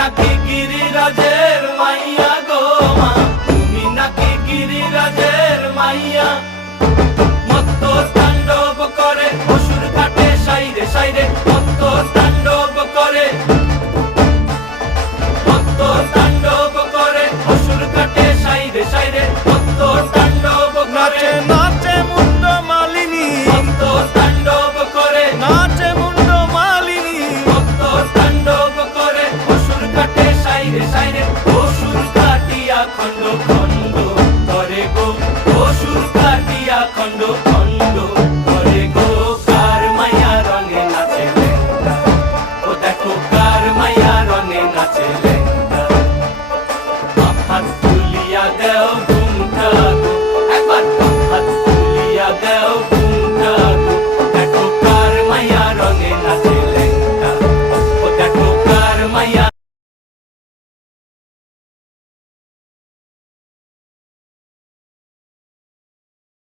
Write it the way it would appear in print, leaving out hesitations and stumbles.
নাকি গিরিরাজের মাইয়া গো মা, তুমি নাকি গিরিরাজের মাইয়া। মত্ত তাণ্ডব করে অসুর কাটে সাইরে সাইরে, মত্ত তাণ্ডব করে, মত্ত তাণ্ডব করে অসুর কাটে সাইরে সাইরে, মত্ত তাণ্ডব করে। নাচে মুন্ড মালিনী, মত্ত তাণ্ডব করে, নাচে মুন্ড মালিনী, মত্ত তাণ্ডব করে অসুর কাটে সাইরে সাইরে, অসুর কাটিয়া খণ্ড খণ্ড করে গো, অসুর কাটিয়া খণ্ড খণ্ড করে গো। কার মায়া রঙে নাচে লেঙ্গা, ও দেখো কার মায়া রঙে নাচে লেঙ্গা।